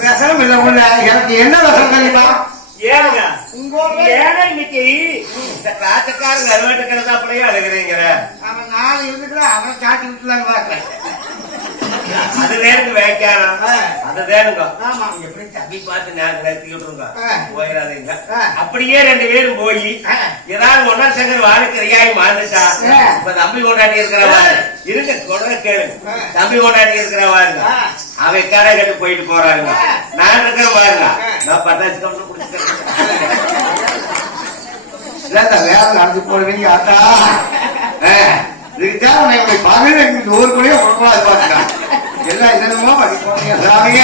விசனம் இல்ல எனக்கு என்ன விசனம் தெரியுமா? ஏனுங்க. ஏன்னா இன்னைக்கு ராஜக்காரன் கருவேட்டக்கடை அப்படியே அழுகிறீங்க அவன் நான் இருக்கிறேன் அவனை காட்டி விட்டுலான்னு பாக்குறேன் அது வேணுங்க வேக்காரம். அது வேணுங்க எப்படி தம்பி பார்த்து நான் நிறுத்தி விட்டுருங்க ஆ. போயிடாதீங்க. அப்படியே ரெண்டு பேரும் போய். ஏதாவது ஒன்னா சங்கர் வாழ்க்கை ரியாய் மாறுச்சா. இப்ப தம்பி கொண்டாடி இருக்கிறவா இருங்க தொடர கேளு ஆ. தம்பி கொண்டாடி இருக்கிறவாருங்க. அவன் கடை கட்டு போயிட்டு போறாங்க. நான் இருக்கிற பாருங்க. நான் பட்டாசு குடிச்சிருக்கேன் இல்லாத வேலை நடந்து போடுவீங்க அத்தா இதுக்கு தேவை உங்களை பகல் நூறு கோடியே கொடுக்கூடாது பாத்துக்கா எல்லாம் என்னென்னமோ பண்ணி சாமிங்க.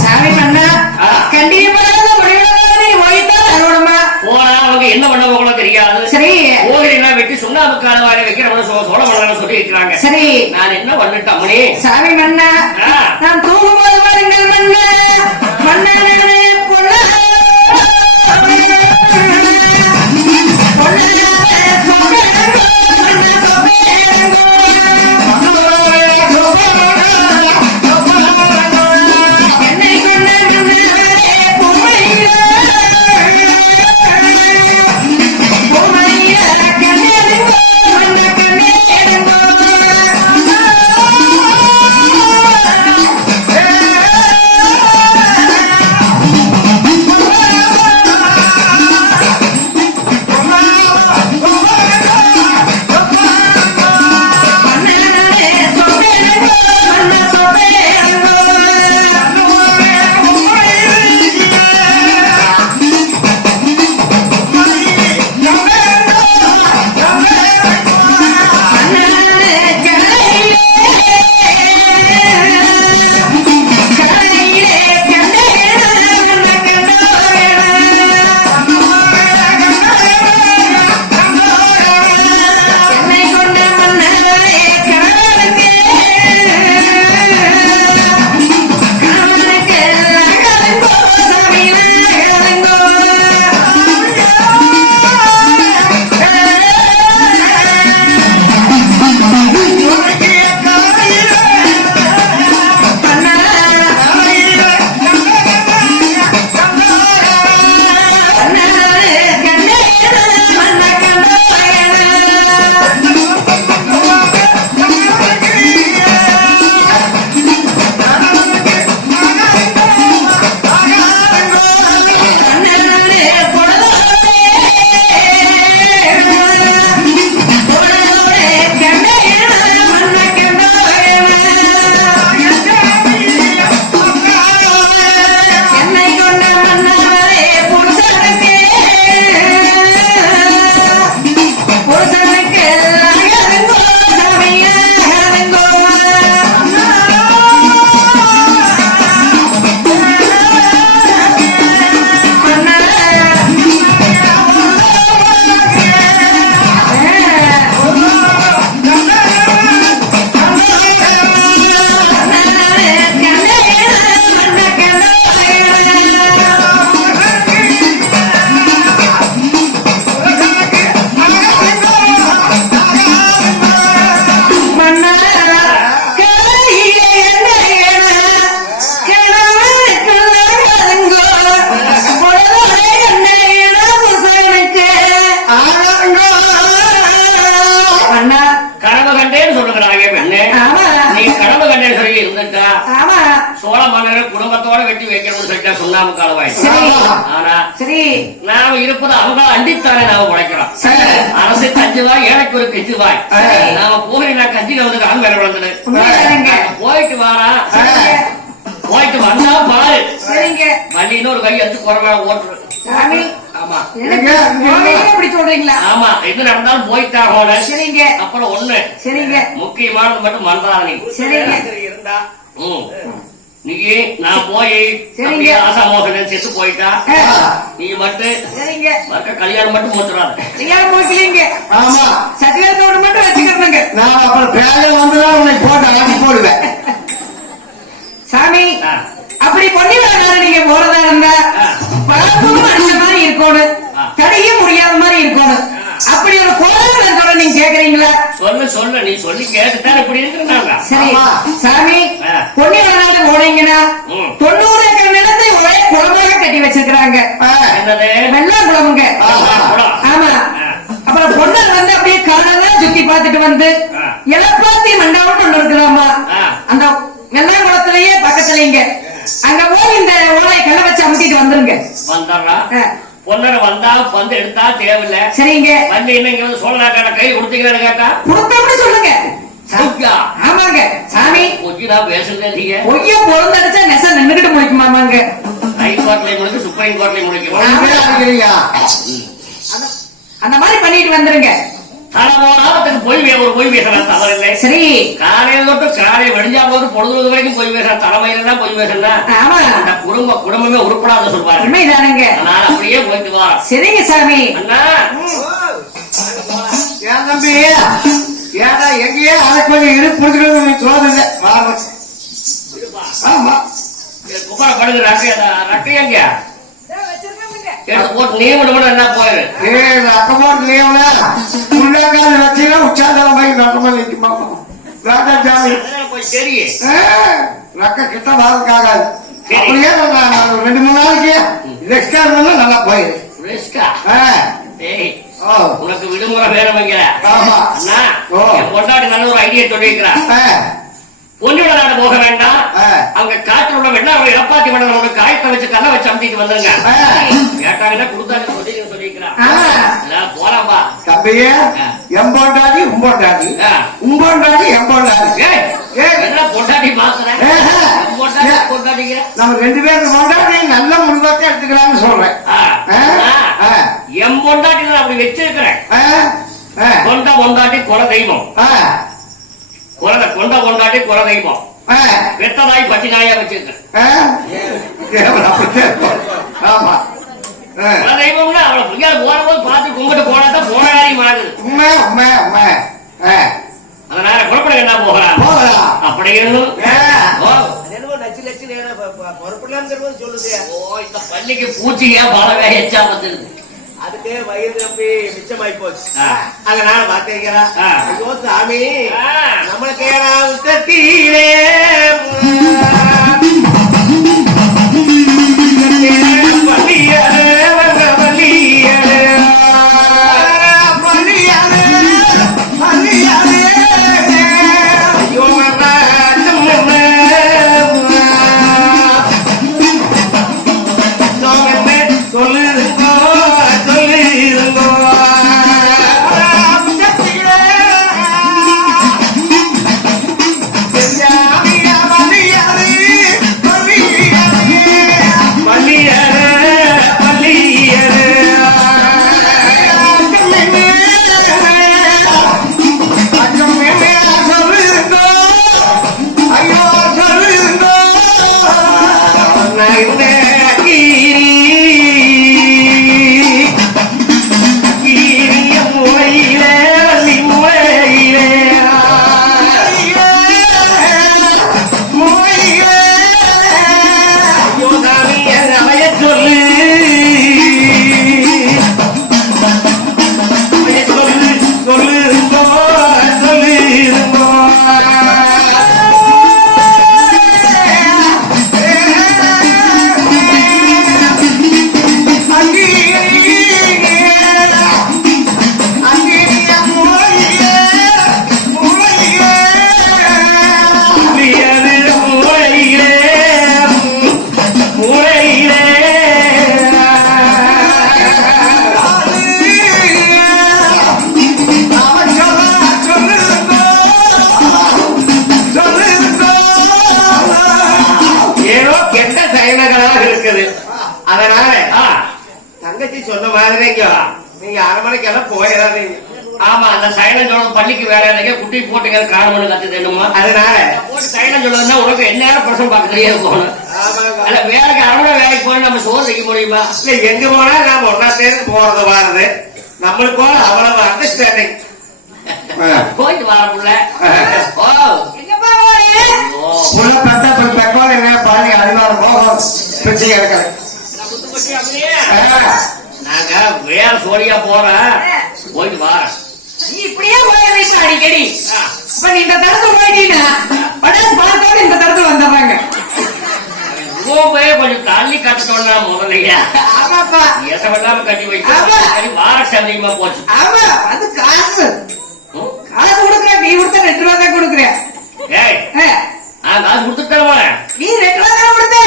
சாமி போனா அவங்க என்ன பண்ண போகல தெரியாது. சரி. கோவிலாம் வெட்டி சுண்ணாம்புக்கால வாழ வைக்கிறவன சோழ மன்னன் சொல்லி இருக்கிறாங்க. சரி. நான் என்ன பண்ணிட்டேன் சாமி மன்னா. நான் தூங்கும்போது பாருங்கள் மன்னா காலவாய் சரி. ஆனா சரி. நாம இருப்பது அவங்க அண்டித்தானே நாம உழைக்கிறோம். சரி. அரசு கஞ்சி வாய் ஏழைக்கு ஒரு கஞ்சி வாய். நாம போகிறீங்க கஞ்சில வந்து. போயிட்டு வாரா போயிட்டு வந்தா பாரு. சரிங்க. வண்டின்னு ஒரு கை எடுத்து குறவா ஓட்டுரு சாமி ஆமா. அப்படி சொல்றீங்களா? ஆமா. எது நடந்தாலும் போயிட்டாக சரிங்க. அப்புறம் ஒண்ணு. சரிங்க. முக்கியமானது மட்டும் மன்றாத நீ சரிங்க. இருந்தா. ம். நீ நான் போய் சரிங்க. ஆசா செத்து போயிட்டா. நீ மட்டும் சரிங்க. மற்ற கல்யாணம் மட்டும் மூத்துறாத கல்யாணம் முடிக்கலீங்க ஆமா. சத்தியத்தோடு மட்டும் வச்சுக்கிறேங்க நான் அப்புறம் பேரல் வந்துதான் உன்னை போட்டு அழைச்சி போடுவேன். சாமி. அப்படி வரலாறு நீங்க போறதா இருந்தா. பழக்கமும் அடிச்ச மாதிரி இருக்கணும். தடையே முடியாத மாதிரி இருக்கணும். அப்படி ஒரு கோலம் இருக்கோட நீங்க கேக்குறீங்களா? சொல்லு சொல்லு. நீ சொல்லி கேட்டுதான் இப்படி இருக்கிறாங்க? சரி. ஆமா. அப்புறம் பொண்ணு வந்து அப்படியே காலெல்லாம் சுத்தி பார்த்துட்டு வந்து. எலப்பாத்தி மண்டபம் ஒண்ணு இருக்குதாமா ஆ. அந்த வெள்ளாங்குளத்திலேயே பக்கத்துலங்க அங்க போய் இந்த உலகை கல்ல வச்சு அமுத்திட்டு வந்துருங்க. பொண்ணரை வந்தா வந்து எடுத்தா தேவையில்ல. சரிங்க வந்து என்ன இங்க வந்து சோழநாட்டான கை கொடுத்தீங்கன்னு கேட்டா? கொடுத்தோம்னு சொல்லுங்க. ஆமாங்க. சாமி. பேசுங்க நீங்க. பொய்ய பொருந்தடிச்சா நெசம் நின்னுகிட்டு முடிக்குமாமாங்க ஹைகோர்ட்லயும் சுப்ரீம் கோர்ட்லயும் முடிக்கும் அந்த- மாதிரி பண்ணிட்டு வந்துருங்க. தலைமோனாத்துக்கு பொய் ஒரு பொய் தவறில்லை. சரி. காலையில தொட்டு காலை வெடிஞ்சா போது பொழுது வரைக்கும் பொய் பேசுற தலைமையில தான் பொய் பேசுறா அந்த குடும்ப குடும்பமே உருப்படாத சொல்வாரு. உண்மைதானுங்க. அதனால அப்படியே போயிட்டு வா. சரிங்க சாமி. அண்ணா. ஏன் தம்பி? ஏடா எங்கேயே அதை கொஞ்சம் இரு புடிச்சுட்டு நீ ஆமா. குப்பரை படுது ரட்டை ரட்டை எங்க எடுத்து போட்டு நீ விட என்ன போயிரு ஏ அக்கமோட் லீவ்ல உள்ளங்கால் வச்சுன்னா உச்சாந்தரம் போய் நட்டமா நிற்குமா ராஜா ஜாமி. அதனால போய் தெரியும் ஏ, ரக்க கிட்ட வரதுக்காக. அப்படியே நான் நான் ஒரு ரெண்டு மூணு நாளைக்கு எக்ஸ்ட்ரா இருந்தா நல்லா போயிரு. ரிஸ்கா ஆ, டேய் ஓ. உனக்கு விடுமுறை வேணுமைங்கிற ஆமா. அண்ணா ஓ. என் பொண்டாட்டி நல்ல ஒரு ஐடியா சொல்லியிருக்கிறான் நாடு போக வேண்டாம். அவங்க காற்றுல உள்ள வெள்ளா அவங்க இறப்பாத்தி பண்ண நமக்கு காய்க்க வச்சு கல்ல வச்சு அமுத்திட்டு வந்துருங்க. கேட்டாங்கன்னா கொடுத்தாங்க சொல்லி சொல்லியிருக்கிறான். ஆமா இல்ல, போலாம்பா. தம்பியே எம்போண்டாடி உம்போண்டாடி. உம்போண்டாடி எம்போண்டாடி ஏ. பொண்டாட்டிங்க? நம்ம ரெண்டு பேரும் கொண்டாடி நல்ல முடிவாக்க எடுத்துக்கலாம்னு சொல்றேன். என் பொண்டாட்டி நான் அப்படி வச்சிருக்கிறேன். கொண்ட பொண்டாட்டி குல தெய்வம். குல கொண்ட பொண்டாட்டி குல தெய்வம் ஆ, வெத்ததாய் பட்டி நாயா வச்சிருக்கேன். ஆமா. தெய்வம்னா அவளை பிள்ளையார் போற போது பார்த்து கும்பிட்டு போனா போராடி மாறுது. உண்மை உண்மை உண்மை. அதனால என்ன போகிறான் போகலாம். அப்படி இருந்தும் பள்ளிக்கு பூச்சியா பலவே எச்சா வந்துருது அதுக்கு வயிறு நம்பி மிச்சமாயி போச்சு. அதனால பாத்தீங்களா சாமி. ஆ. நம்மளுக்கு ஏதாவது தங்கச்சி சொன்ன மாதிரிங்க நீங்க அரை மணிக்கு எல்லாம் போயிடாதீங்க. ஆமா அந்த சைலன் சொல்றது பள்ளிக்கு வேலை இல்லைங்க குட்டி போட்டுங்க காரணம் கத்து என்னமோ. அதனால. போட்டு சைலன் சொல்றதுன்னா உனக்கு என்ன பிரசம் பார்க்கலையே போகணும் ஆமாங்க. அல்ல வேலைக்கு அறுவடை வேலைக்கு போய் நம்ம சோறு வைக்க முடியுமா? இல்ல எங்க போனா நாம ஒன்னா சேர்ந்து போறது வருது. நம்மளுக்கு போல அவ்வளவு அண்டர்ஸ்டாண்டிங் போயிட்டு ஓ. எங்கப்பா போறீங்க? ஓ. பெத்த பெக்கோல் என்ன? பாருங்க அதிகாரம் போகும். பிச்சை எடுக்கிறேன் நான் புத்துப்பட்டி அப்படியே நாங்க வேற சோழியா போறேன் போயிட்டு வரேன் நீ இப்படியே போயிருவீங்க அடிக்கடி. ஆ. அப்ப நீ இந்த தடத்துல போயிட்டீங்கன்னா படாஸ் பார்த்தோட இந்த தடத்துல வந்துடுறாங்க பூவே கொஞ்சம் தள்ளி கட்டணும்னா ஆமாப்பா எசமெல்லாம் கட்டி வைக்க ஆமா. சரி, வார சந்தையுமா போச்சு. ஆமா அது காசு? காசு கொடுக்குறேன் நீ கொடுத்த ரெண்டு ரூபா தான் கொடுக்குறேன். ஏய் ஆ, காசு கொடுத்துட்டு நீ ரெண்டு ரூபா தான் கொடுத்த.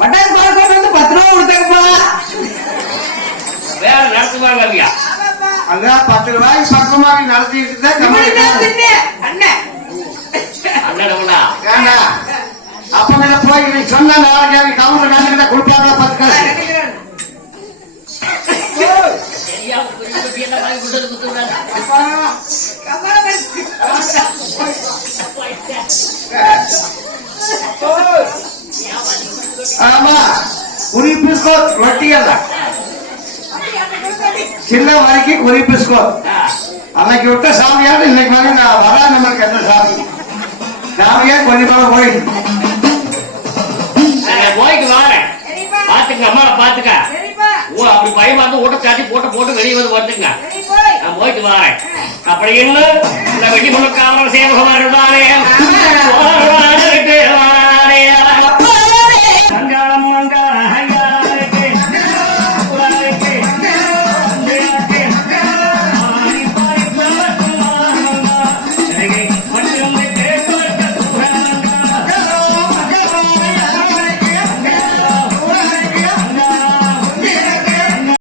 பட்டாசு கொண்டு வந்து பத்து ரூபா கொடுத்தாங்கப்பா வேற நடத்துவாங்க ஐயா அதான் பத்து ரூபாய்க்கு பக்கமாக நடத்திட்டு தான் கம்பெனி இப்படி தான் தின்னேன், அண்ணன் அண்ணனவனா ஏண்டா? அப்ப கிட்ட போய் நீ சொன்ன நாளைக்கு எனக்கு கவுண்டர் நாளைக்கு கொடுப்பாங்க பத்து காசு நினைக்கிறேன். தெரியாம பெரிய பெரிய எல்லாம் வாங்கி கொடுத்தது குத்துறாங்க. அப்பா, கமலமணி. ஆமா குறி பிஸ்கோட் ரொட்டி எல்லாம் சின்ன வரைக்கும் குறி பிஸ்கோட் ஆ, அன்னைக்கு விட்ட சாமியார் இன்னைக்கு வந்து நான் வரா நம்மளுக்கு என்ன சாமி? சாமியா கொஞ்சமாக போய். நான் போயிட்டு வாரேன் பாத்துக்க அம்மா பாத்துக்க. ஓ அப்படி பையன் வந்து ஊட்ட சாத்தி போட்டு போட்டு வெளியே வந்து வந்துங்க சரி போய். நான் போயிட்டு வரேன். அப்படி இன்னும் இந்த வெடி முழுக்காமல் வாரே, வாரே,